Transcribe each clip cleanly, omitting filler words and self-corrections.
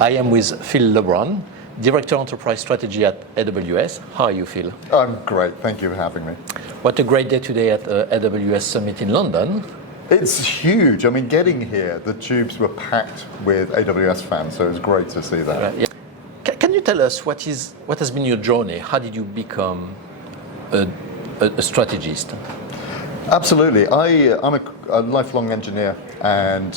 I am with Phil Le-Brun, Director Enterprise Strategy at AWS. How are you, Phil? I'm great, thank you for having me. What a great day today at AWS Summit in London. It's huge. I mean, getting here, the tubes were packed with AWS fans, so it was great to see that. Yeah. Can you tell us what has been your journey? How did you become a strategist? Absolutely. I'm a lifelong engineer and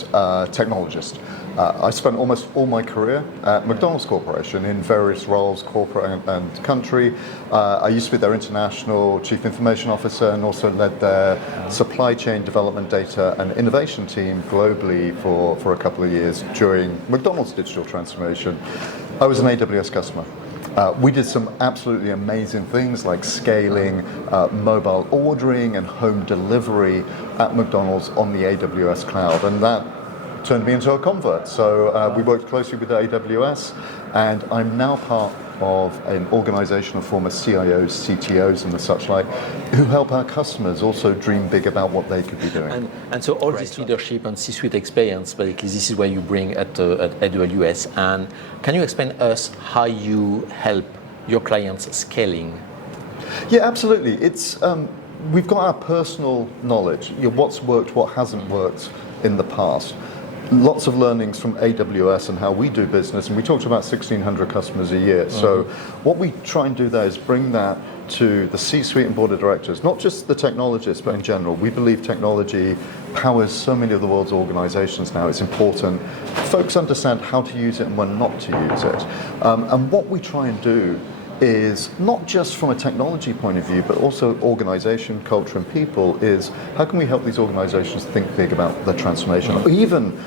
technologist. I spent almost all my career at McDonald's Corporation in various roles, corporate and country. I used to be their international chief information officer and also led their supply chain development, data and innovation team globally for a couple of years during McDonald's digital transformation. I was an AWS customer. We did some absolutely amazing things like scaling mobile ordering and home delivery at McDonald's on the AWS cloud, and that turned me into a convert. So we worked closely with AWS, and I'm now part of an organization of former CIOs, CTOs and the such like, who help our customers also dream big about what they could be doing. And so all this leadership and C-suite experience, basically this is what you bring at AWS. And can you explain to us how you help your clients scaling? Yeah, absolutely. It's we've got our personal knowledge, what's worked, what hasn't worked in the past. Lots of learnings from AWS and how we do business, and we talked about 1,600 customers a year. So what we try and do there is bring that to the C-suite and board of directors, not just the technologists, but in general. We believe technology powers so many of the world's organizations now. It's important folks understand how to use it and when not to use it. And what we try and do is not just from a technology point of view, but also organization, culture, and people, is how can we help these organizations think big about their transformation, or even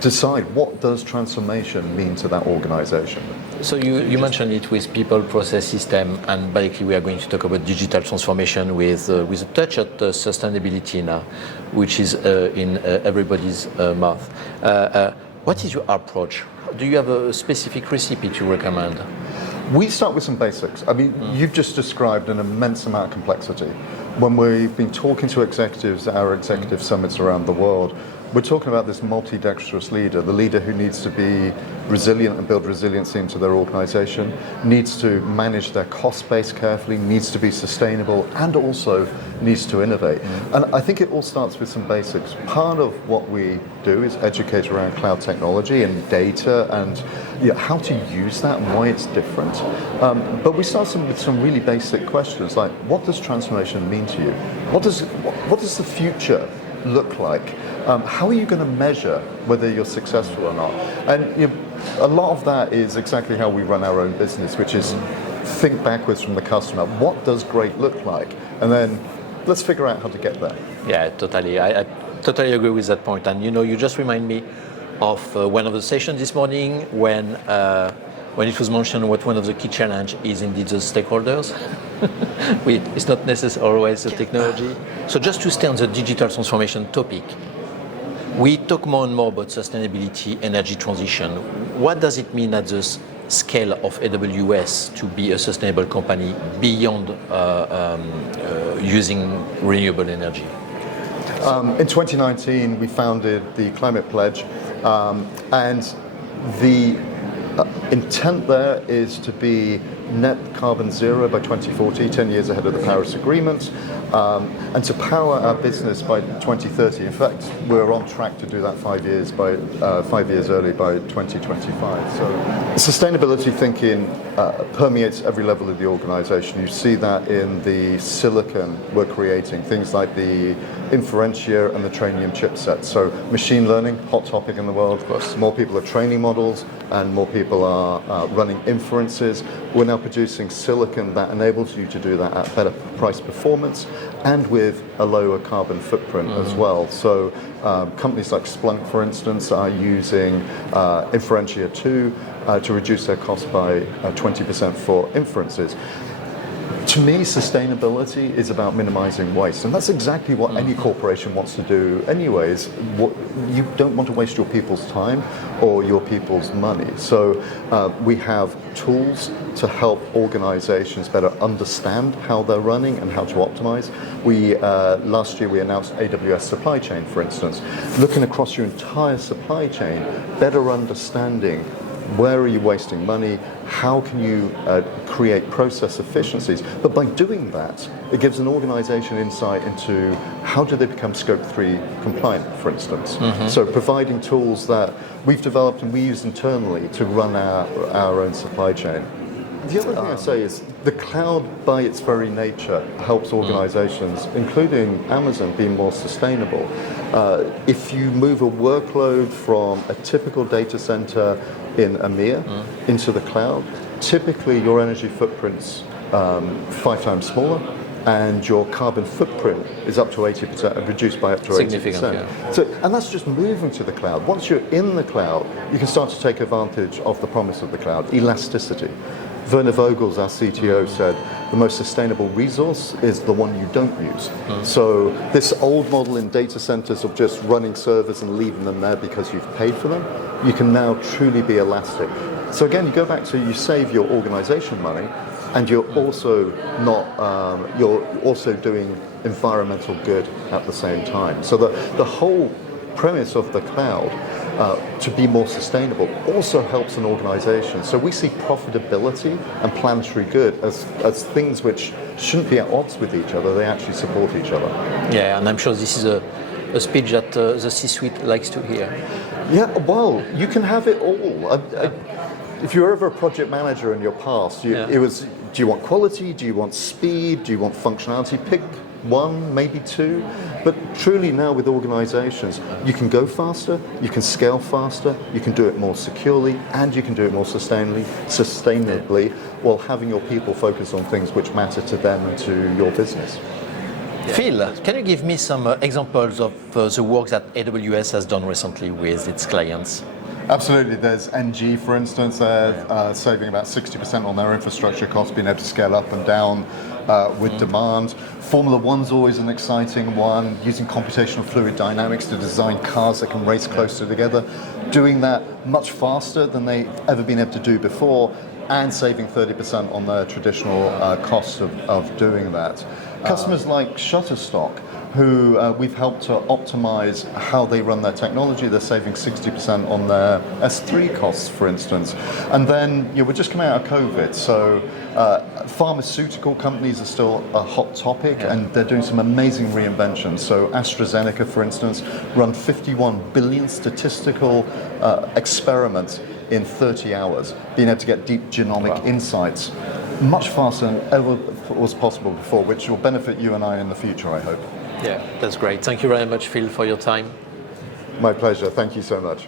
decide what does transformation mean to that organization. So you mentioned it with people, process, system, and basically we are going to talk about digital transformation with a touch at sustainability now, which is in everybody's mouth. What is your approach? Do you have a specific recipe to recommend? We start with some basics. I mean, you've just described an immense amount of complexity. When we've been talking to executives at our executive summits around the world, we're talking about this multi-dexterous leader, the leader who needs to be resilient and build resiliency into their organization, needs to manage their cost base carefully, needs to be sustainable, and also needs to innovate. And I think it all starts with some basics. Part of what we do is educate around cloud technology and data and how to use that and why it's different. But we start with some really basic questions like, what does transformation mean to you? What does the future look like? How are you going to measure whether you're successful or not? And a lot of that is exactly how we run our own business, which is think backwards from the customer. What does great look like? And then let's figure out how to get there. Yeah, totally. I totally agree with that point. And you just remind me of one of the sessions this morning when it was mentioned what one of the key challenges is indeed the stakeholders. It's not necessarily always the technology. So just to stay on the digital transformation topic, we talk more and more about sustainability, energy transition. What does it mean at the scale of AWS to be a sustainable company beyond using renewable energy? In 2019, we founded the Climate Pledge, and the intent there is to be net carbon zero by 2040, 10 years ahead of the Paris Agreement, and to power our business by 2030. In fact, we're on track to do that 5 years early by 2025. So sustainability thinking permeates every level of the organization. You see that in the silicon we're creating, things like the Inferentia and the Trainium chipset. So machine learning, hot topic in the world. More people are training models and more people are running inferences. We're now producing silicon that enables you to do that at better price performance and with a lower carbon footprint as well. So companies like Splunk, for instance, are using Inferentia 2 to reduce their cost by 20% for inferences. To me, sustainability is about minimizing waste, and that's exactly what any corporation wants to do anyways. You don't want to waste your people's time or your people's money. So we have tools to help organizations better understand how they're running and how to optimize. Last year we announced AWS Supply Chain, for instance, looking across your entire supply chain, better understanding Where are you wasting money? How can you create process efficiencies? But by doing that, it gives an organization insight into how do they become Scope 3 compliant, for instance. So providing tools that we've developed and we use internally to run our own supply chain. The other thing I say is the cloud, by its very nature, helps organizations, including Amazon, be more sustainable. If you move a workload from a typical data center in EMEA into the cloud, typically your energy footprint's 5 times smaller, and your carbon footprint is up to 80%, reduced by up to 80%. Yeah. So, and that's just moving to the cloud. Once you're in the cloud, you can start to take advantage of the promise of the cloud, elasticity. Werner Vogels, our CTO, said the most sustainable resource is the one you don't use. So this old model in data centers of just running servers and leaving them there because you've paid for them, you can now truly be elastic. So again, you go back to you save your organization money, and you're also you're also doing environmental good at the same time. So the whole premise of the cloud to be more sustainable also helps an organization. So we see profitability and planetary good as things which shouldn't be at odds with each other. They actually support each other. Yeah, and I'm sure this is a speech that the C-suite likes to hear. Yeah, well, you can have it all. If you were ever a project manager in your past, it was, do you want quality? Do you want speed? Do you want functionality? Pick one, maybe two. But truly now with organizations, you can go faster, you can scale faster, you can do it more securely, and you can do it more sustainably while having your people focus on things which matter to them and to your business. Phil, can you give me some examples of the work that AWS has done recently with its clients? Absolutely. There's Engie, for instance, they're saving about 60% on their infrastructure costs, being able to scale up and down with demand. Formula One's always an exciting one, using computational fluid dynamics to design cars that can race closer together, doing that much faster than they've ever been able to do before, and saving 30% on their traditional costs of doing that. Customers like Shutterstock, who we've helped to optimize how they run their technology. They're saving 60% on their S3 costs, for instance. And then we're just coming out of COVID, so pharmaceutical companies are still a hot topic, and they're doing some amazing reinventions. So AstraZeneca, for instance, run 51 billion statistical experiments in 30 hours, being able to get deep genomic insights much faster than ever was possible before, which will benefit you and I in the future, I hope. Yeah, that's great. Thank you very much, Phil, for your time. My pleasure. Thank you so much.